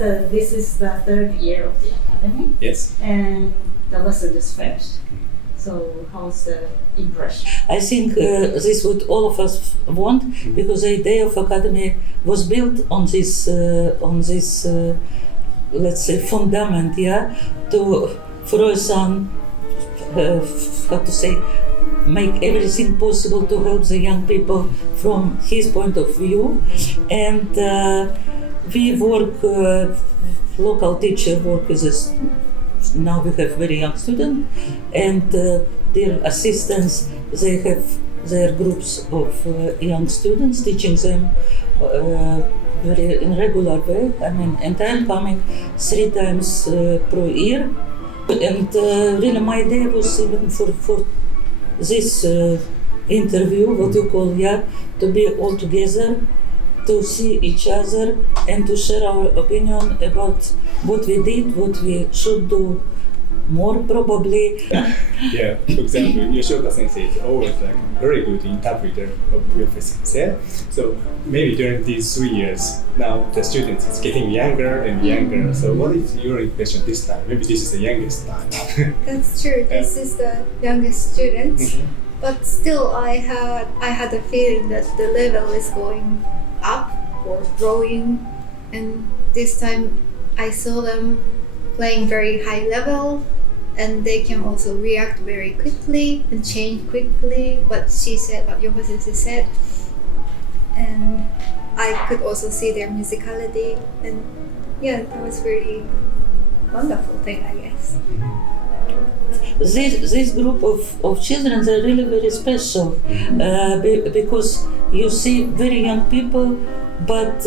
So this is the third year of the academy, Yes. and the lesson just finished. So how's the impression? I think this is what all of us want, because the idea of academy was built on this let's say fundament, yeah, to throw some how to say, make everything possible to help the young people from his point of view. And we work, local teacher work with us. Now we have very young students, and their assistants, they have their groups of young students, teaching them very in regular way. I mean, and I'm coming 3 times per year. And really my idea was even for this interview, what you call, yeah, to be all together, to see each other and to share our opinion about what we did, what we should do more probably. Yeah, for example, Yoshioka sensei is always like very good interpreter of Ryohei sensei. So maybe during these 3 years, now the students is getting younger and younger. So what is your impression this time? Maybe this is the youngest time. That's true. This is the youngest student, but still, I had a feeling that the level is going up or growing, and this time I saw them playing very high level, and they can also react very quickly and change quickly. What she said, what Yoho sensei said, and I could also see their musicality, and yeah, that was really wonderful thing, I guess. This group of children, they're really very special because you see very young people, but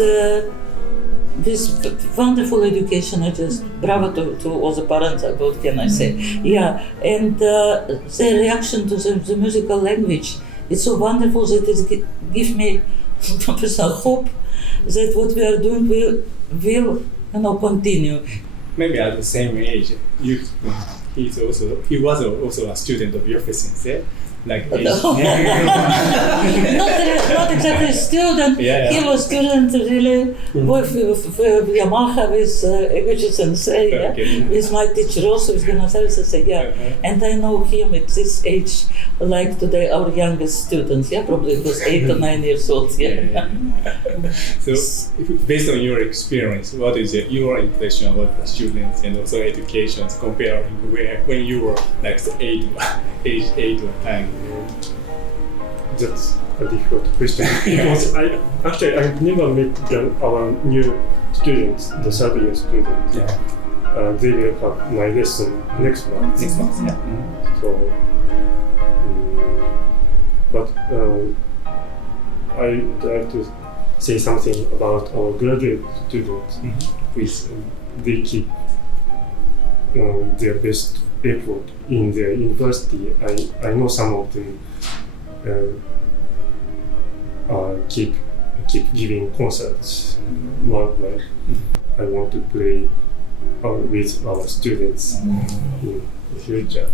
this wonderful education. I just bravo to all the parents. What can I say? Yeah, and their reaction to the musical language, it's so wonderful that it gives me personal hope that what we are doing will continue. Maybe at the same age, he was also a student of Ryohei sensei. Like age. not exactly a student. Yeah. He was student really with Yamaha, with Eguchi sensei, Okay. with my teacher also, with Gunnar sensei, yeah. And I know him at this age, like today, our youngest students, yeah, probably it was 8 or 9 years old, yeah. So, based on your experience, what is your impression about the students and also education comparing when you were like age 8 or 10? That's a difficult question because I never met our new students, the third year students. Yeah. They will have my lesson next month. 6 months, yeah. So, but I would like to say something about our graduate students. Please. They keep their best effort in their university. I know some of them keep giving concerts worldwide. I want to play with our students in the future.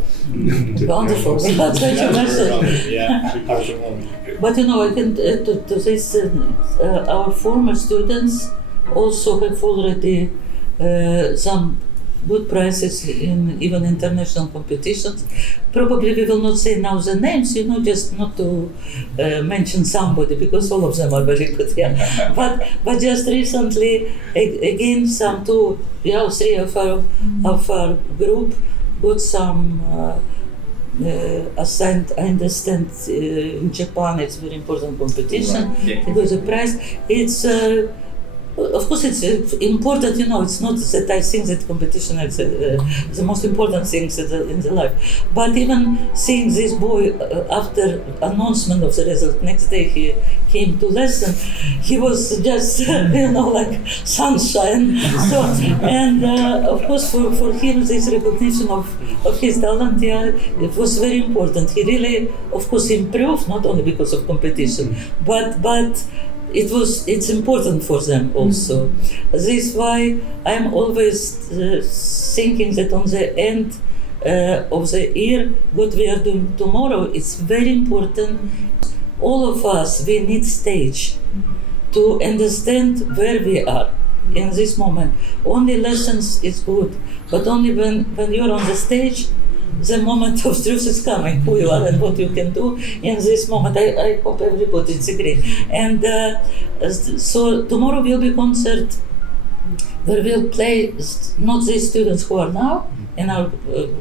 Wonderful. That's what you mentioned. Yeah. But I can to this, our former students also have already some good prizes in even international competitions. Probably we will not say now the names, just not to mention somebody, because all of them are very good, yeah. But just recently, again, some 2, 3 of our group got some assigned. I understand in Japan it's very important competition. Right. Yeah. It was a prize. It's of course, it's important, it's not that I think that competition is the most important thing in the life. But even seeing this boy, after announcement of the result, next day he came to lesson, he was just, like sunshine. So, and of course, for him, this recognition of his talent, it was very important. He really, of course, improved, not only because of competition, but it's important for them also. This is why I'm always thinking that on the end of the year, what we are doing tomorrow is very important. All of us, we need stage to understand where we are. in this moment. Only lessons is good, but only when you're on the stage, the moment of truth is coming, who you are and what you can do in this moment. I hope everybody is agree. And so tomorrow will be concert where we'll play not these students who are now in our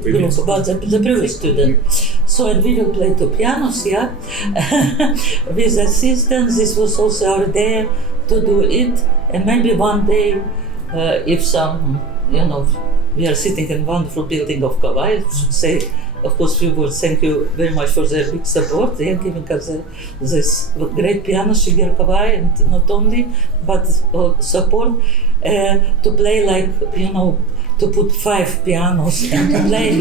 group, but the previous student. So and we will play two pianos, yeah, with assistants. This was also our idea to do it, and maybe one day, if some, we are sitting in wonderful building of Kavai, I should say, of course, we would thank you very much for their big support. They are giving us this great piano, Shigeru Kawai, and not only, but support to play to put 5 pianos and to play.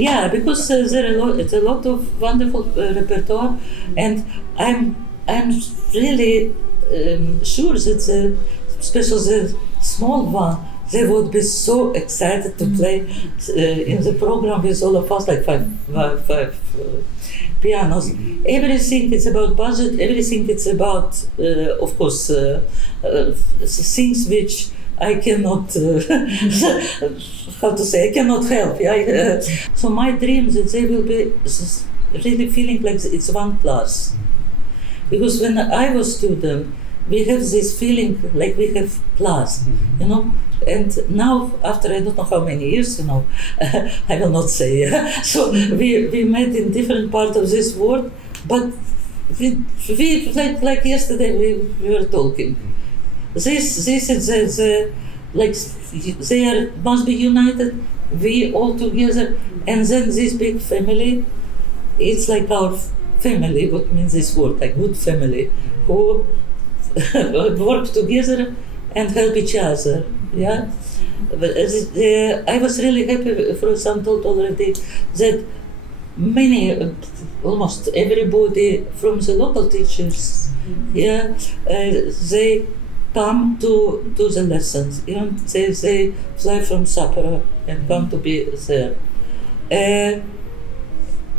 Yeah, because there are it's a lot of wonderful repertoire, and I'm really sure that especially the small one, they would be so excited to play in the program with all of us, like five pianos. Everything is about budget, everything is about, of course, things which I cannot, I cannot help. Yeah? So my dream is that they will be really feeling like it's one class. Because when I was student, we have this feeling like we have class, and now after I don't know how many years, I will not say, so we met in different parts of this world, but we like yesterday we were talking. This is like they must be united, we all together, and then this big family, it's like our family, what means this word, like good family, who work together and help each other. Yeah, but I was really happy. For example, already that many, almost everybody from the local teachers, yeah, they come to the lessons. They fly from Sapporo and come to be there.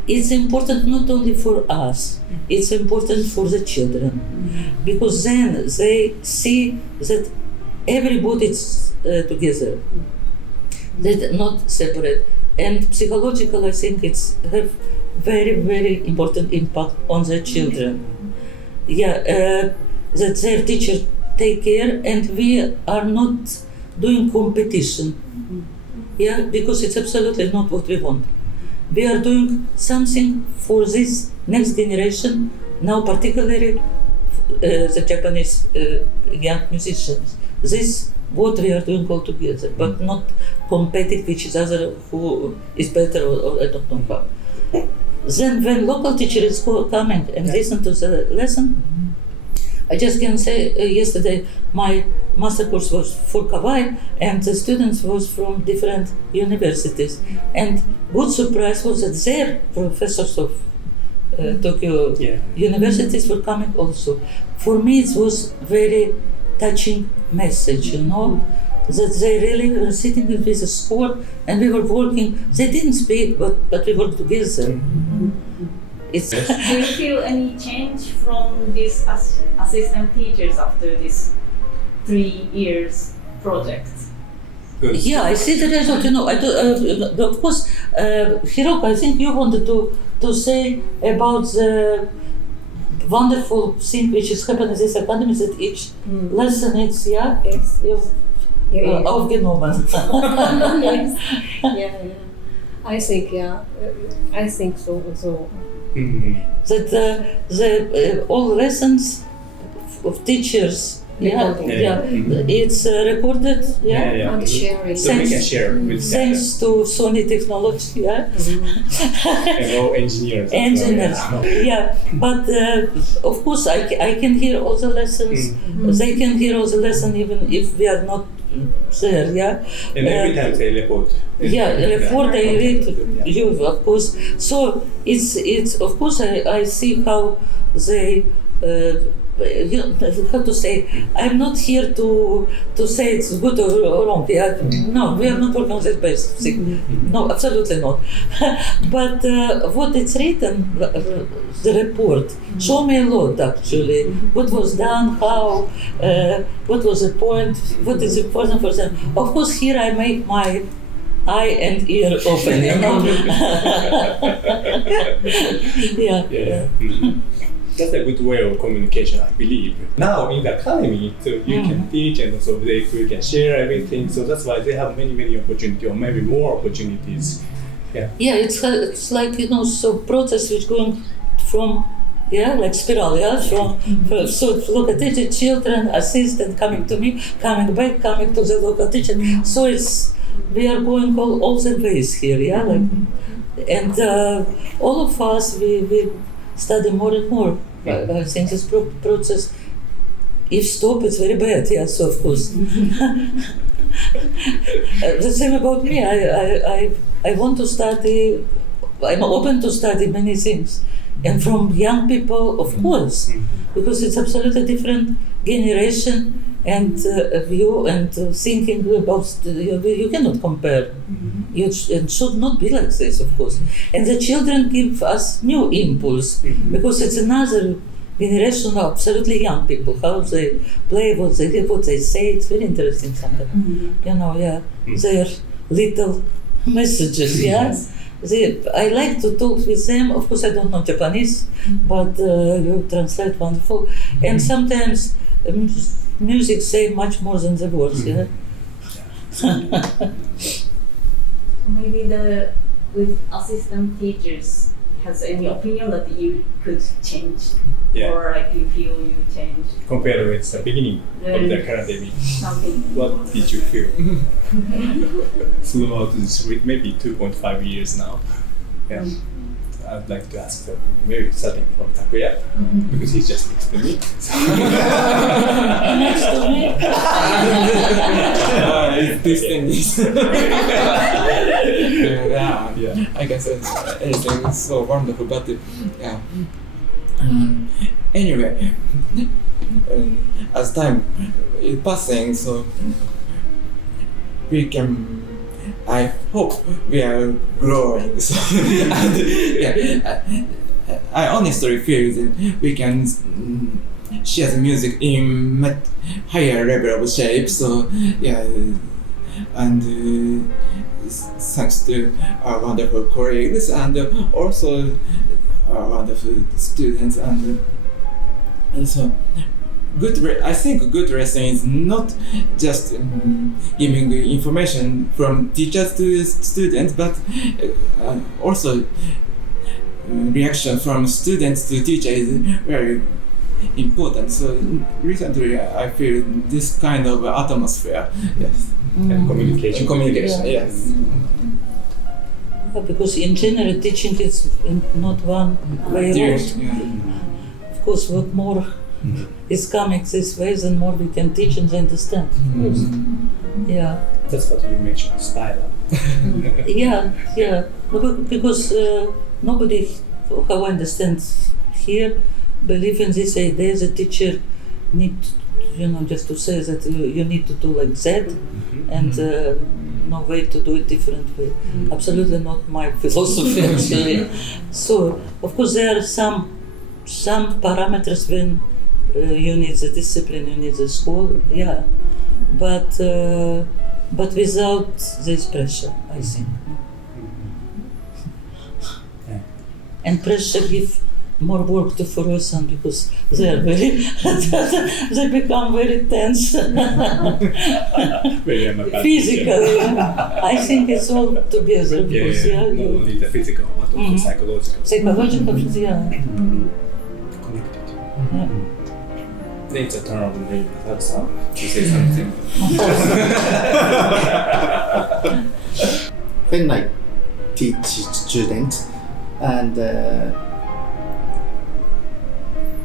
It's important not only for us, it's important for the children, because then they see that everybody is together, they're not separate. And psychological, I think it's have very, very important impact on the children. Yeah, that their teacher take care, and we are not doing competition. Yeah, because it's absolutely not what we want. We are doing something for this next generation, now particularly the Japanese young musicians. This what we are doing all together, but not competing with each other who is better or I don't know how. Then when local teacher is coming and listen to the lesson, I just can say yesterday my master course was for Kawai, and the students was from different universities. And good surprise was that their professors of Tokyo universities were coming also. For me it was very touching message, that they really were sitting with the score and we were working. They didn't speak, but we worked together. It's Do you feel any change from these assistant teachers after this 3 years project? Good. Yeah, I see the result. Of course, Hiroko, I think you wanted to say about the wonderful thing which is happening in this academy, that each lesson is Yes. aufgenommen. Yes. Yeah. I think so. That the all lessons of teachers, it's recorded, And sharing. So we can share with thanks to Sony technology, and all engineers. engineers, But of course, I can hear all the lessons. They can hear all the lessons even if we are not there, And every time they report. Report I read you, of course. So it's of course I see how they how to say, I'm not here to say it's good or wrong. No, we are not working on this basis. No, absolutely not. But what it's written, the report, show me a lot actually. What was done, how, what was the point, what is important for them. Of course, here I make my eye and ear open, you know. Yeah. That's a good way of communication, I believe. Now in the academy, so you can teach and also you can share everything. So that's why they have many opportunities, or maybe more opportunities. Yeah. Yeah, it's like, you know, so process which going from, like spiral, from so local teacher, children, assistant coming to me, coming back, coming to the local teacher. So we are going all the ways here, and all of us we study more and more. I think this process, if stop, it's very bad. Yes, of course. The same about me. I want to study. I'm open to study many things, and from young people, of course, because it's absolutely different generation and view and thinking about. You cannot compare. It should not be like this, of course. And the children give us new impulse because it's another generation of absolutely young people. How they play, what they say. It's very interesting sometimes. You know, their little messages. Yes. I like to talk with them. Of course, I don't know Japanese, but you translate wonderful. And sometimes music say much more than the words. Maybe with assistant teachers has any opinion that you could change, or like you feel you changed compared with the beginning of the academy. Something. What did you feel throughout this maybe 2.5 years now? Yeah. I'd like to ask maybe starting from Takuya, because he's just next to me. Next to me? This thing is. I guess everything is so wonderful, but anyway, as time is passing, so we can. I hope we are growing. So, I honestly feel that we can share the music in higher level of shape. So and thanks to our wonderful colleagues and also our wonderful students and so. I think good lesson is not just giving information from teachers to students, but also reaction from students to teachers is very important. So recently, I feel this kind of atmosphere. Yes. And communication. Yes. Because in general, teaching is not one way road. Of course, what more is coming this way, then more we can teach and understand. Yeah. That's what you mentioned, style. Because nobody who understands here believe in this idea. The teacher need, just to say that you need to do like that, and no way to do it different way. Absolutely not my philosophy actually. So of course there are some parameters when you need the discipline, you need the school, but without this pressure, I think. And pressure give more work to Furuya-san because they are very, they become very tense. Physically, I think it's all together. Because, not only the physical, but also psychological. Psychological, Connected. It's a turn of the name. That's how to say something. When I teach students, and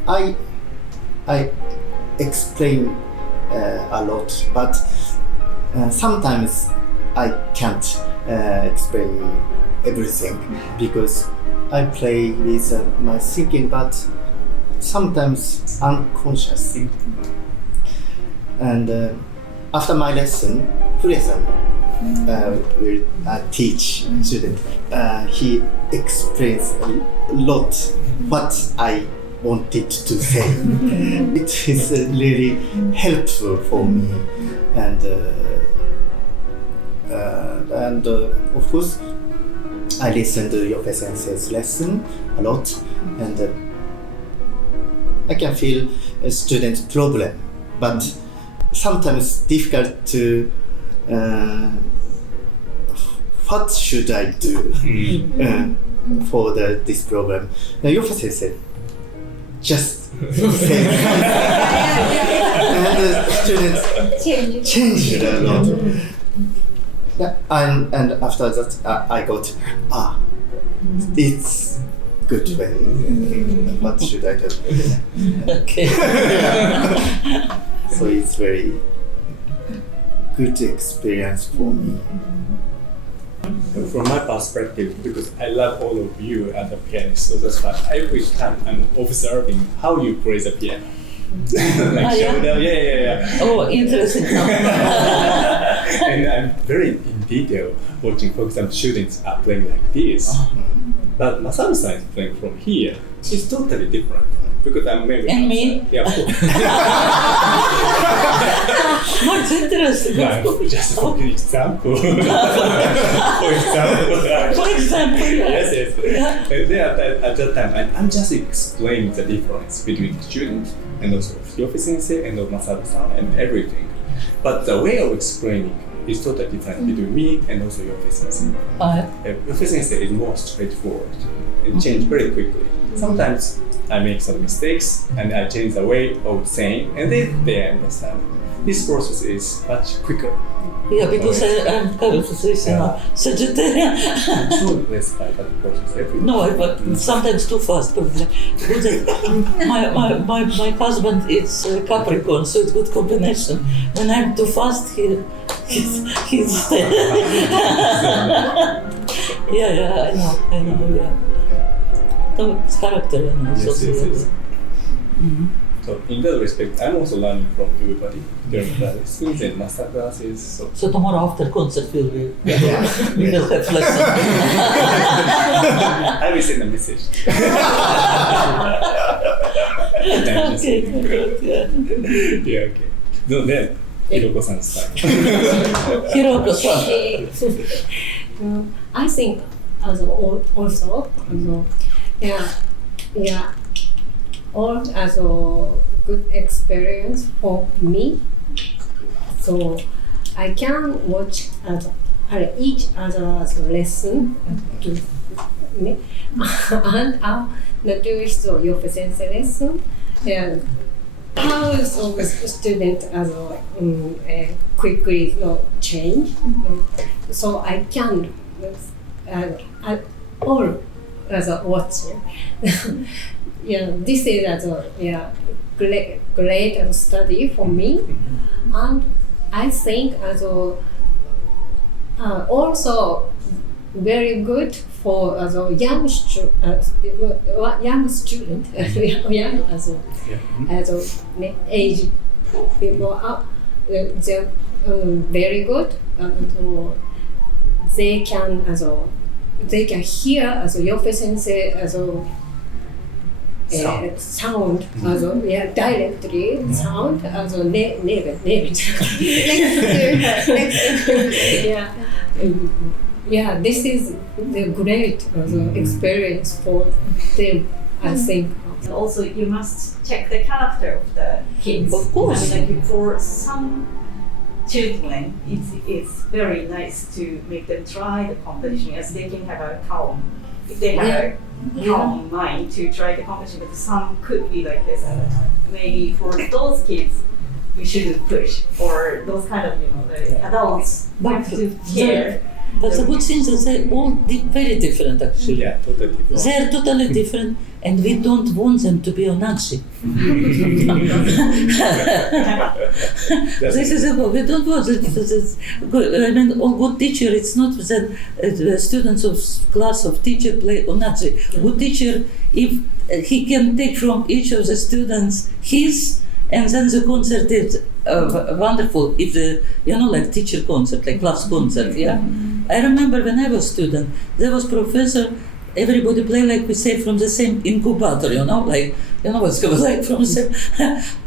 I explain a lot, but sometimes I can't explain everything because I play with my thinking, but sometimes unconscious. And after my lesson, Furia-san will teach student. He explains a lot what I wanted to say. It is really helpful for me, and of course, I listen to Yofe Sensei's lesson a lot, and I can feel a student's problem, but sometimes difficult to what should I do for this problem. Now, Yofe Sensei just say and the students change it a lot. And after that, I got, it's good way. What should I do? Okay. So it's very good experience for me. From my perspective, because I love all of you as a pianist, so that's why every time I'm observing how you play the piano. Like shoulder, yeah. Oh, interesting. And I'm very in detail watching, for example, students are playing like this. But Masaru-san is playing from here. It's totally different. Because I'm maybe And me? Yeah, of course. What's interesting? Just for example. For example, yes. Yes. And then at that time, I'm just explaining the difference between the student and also Yofe Sensei and Masaru-san and everything. But the way of explaining is totally different between me and also Yofe Sensei. Yofe Sensei is more straightforward and change very quickly. Sometimes I make some mistakes and I change the way of saying, and then they understand. This process is much quicker. Yeah, because I'm kind of Sagittarian. So let's by that process every day. No, but sometimes too fast, probably. My husband is Capricorn, so it's good combination. When I'm too fast, he's yeah, I know, yeah. So it's character, you know. Yes. Mm-hmm. So in that respect, I'm also learning from everybody during the lessons and master classes. So tomorrow after concert we will have lesson. I will send a message. Okay, good, yeah. Yeah, okay. So then, Hiroko-san's time. Hiroko-san. I think also all as a good experience for me. So I can watch each other's lesson to me and not doing Yofe Sensei lesson. And how is a student as quickly change. So I can all as a watcher. Yeah, this is as a great study for me, and I think as a also very good for as a young student, young as a age people are they're very good. They can hear as a Yofe Sensei as a sound as a directly sound as a next this is the great experience for them, I think. Also, you must check the character of the kids. Of course. I mean, like for some children, it's very nice to make them try the competition, as they can have a calm. If they have a calm mind to try the competition, but some could be like this. Maybe for those kids, we shouldn't push, or those kind of the adults have to care. But the good thing is that they're all very different actually. Yeah, totally different. They're totally different, and we don't want them to be onachi. This is about, we don't want it. I mean, a good teacher, it's not that the students of class of teacher play onachi. Good teacher, if he can take from each of the students his, and then the concert is wonderful. If the, like teacher concert, like class concert, yeah. I remember when I was student, there was professor, everybody play like we say from the same incubator, like, what's going like from the same.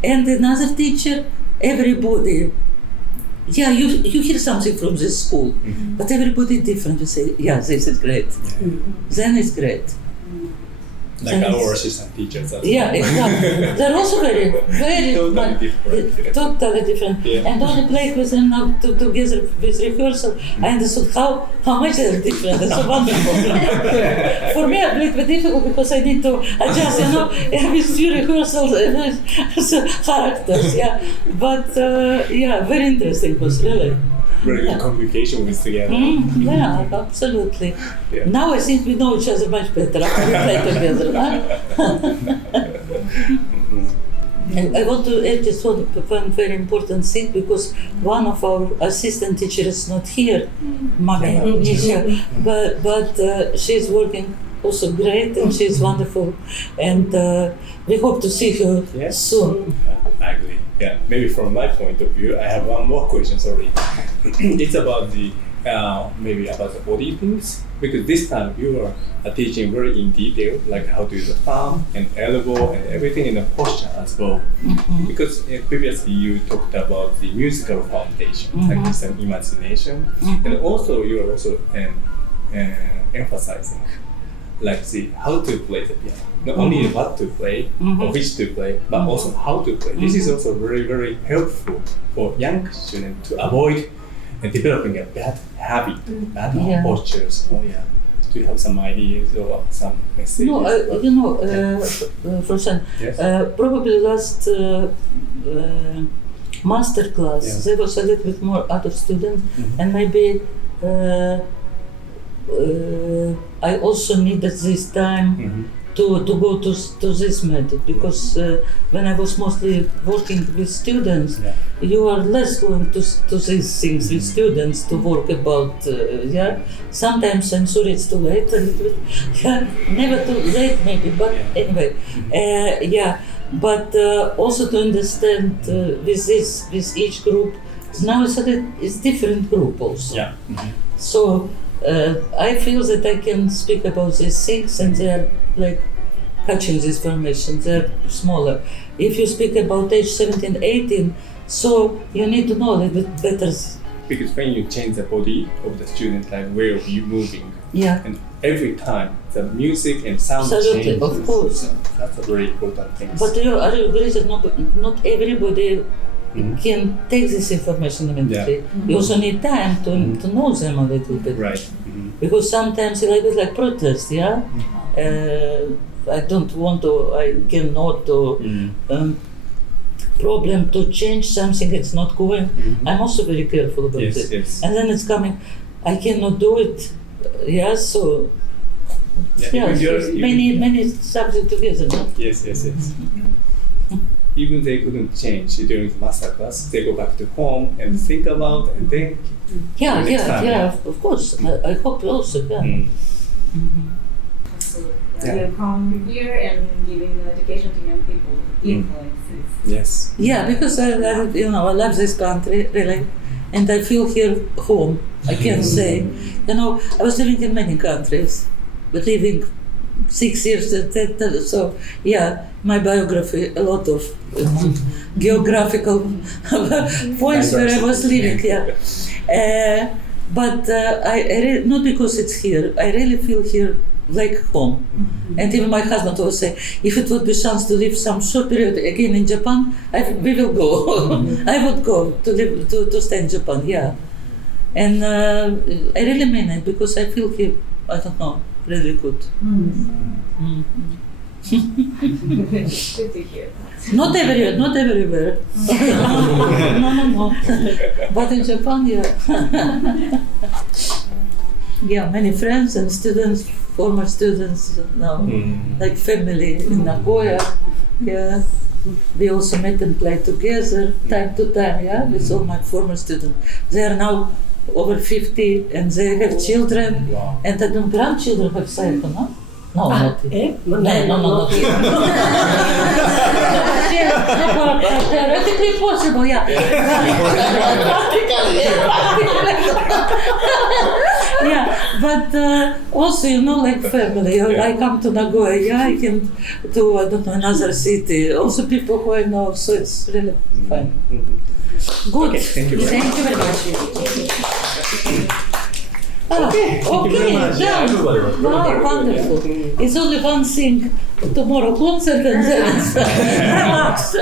And another teacher, everybody, yeah, you hear something from this school, but everybody different. You say, yeah, this is great. Yeah. Then it's great. Like our assistant teachers. Yeah, exactly. They're also very totally different. Totally different. Yeah. And only playing with them now together with rehearsal, I understood how much they're different. It's so wonderful. For me, a little bit difficult because I need to adjust, with few rehearsals characters. Yeah, but yeah, very interesting. It was really. Very good communication with together. Yeah, absolutely. Yeah. Now I think we know each other much better after we play together. I want to add just one very important thing because one of our assistant teachers is not here, Mami, but she's working also great and she's wonderful, and we hope to see her soon. I agree. Yeah, maybe from my point of view, I have one more question. Sorry, it's about the maybe about the body things, because this time you are teaching very in detail, like how to use the thumb and elbow and everything in the posture as well. Because previously you talked about the musical foundation, like some imagination, and also you are also emphasizing like the how to play the piano. Not only what to play or which to play, but also how to play. This is also very, very helpful for young students to avoid developing a bad habit, bad postures. Oh yeah. Do you have some ideas or some messages? No, for example, probably last master class there was a little bit more other students, and maybe I also needed this time to go to this method, because when I was mostly working with students, you are less going to these things with students to work about, Sometimes I'm sorry it's too late, a little bit, never too late maybe, but anyway, but also to understand with each group, now it's different group also. So I feel that I can speak about these things and they're like catching this information, they're smaller. If you speak about age 17, 18, so you need to know a little bit better. Because when you change the body of the student, like way of you moving, and every time the music and sound changes. Of course. That's a very important thing. But I agree that not everybody can take this information immediately. You also need time to know them a little bit. Right. Because sometimes it's like protest, I don't want to, I cannot do problem to change something that's not going. I'm also very careful about it. Yes. And then it's coming, I cannot do it. So many subjects together. No? Yes. Even they couldn't change during the master class, they go back to home and think about and think. Of course. I hope also. You come here and giving education to young people influences. Yes. Yeah, because I love this country really, and I feel here home. I can say, I was living in many countries, but living 6 years, so my biography, a lot of geographical points where I was living. But I not because it's here. I really feel here like home. And even my husband always say, if it would be chance to live some short period again in Japan, we will go. I would go to live to stay in Japan. And I really mean it because I feel here. I don't know. Really good. Good to hear. Not everywhere. No. But in Japan, Yeah, many friends and students, former students now, like family in Nagoya. Yeah, we also met and played together time to time. Yeah, with all my former students. They are now over 50 and they have children. Wow. And I don't grandchildren have Saiko, no? No, not yet. No, No. Theoretically possible, yeah. Yeah, but also, like family. I come to Nagoya, yeah, I can do, I don't know, another city. Also people who I know, so it's really fun. Good. Okay, thank you very Thank you very much. Okay, Thank you very much. Yeah, done. everybody was very, Wow, very good. wonderful. It's only one thing. Tomorrow concert and then it's relaxed.